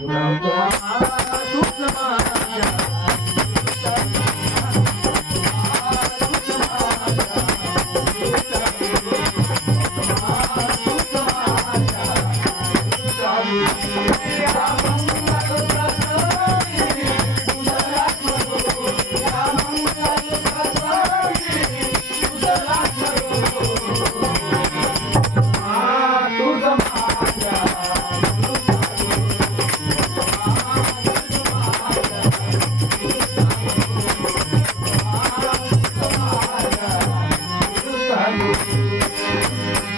Não tô 看不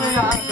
没有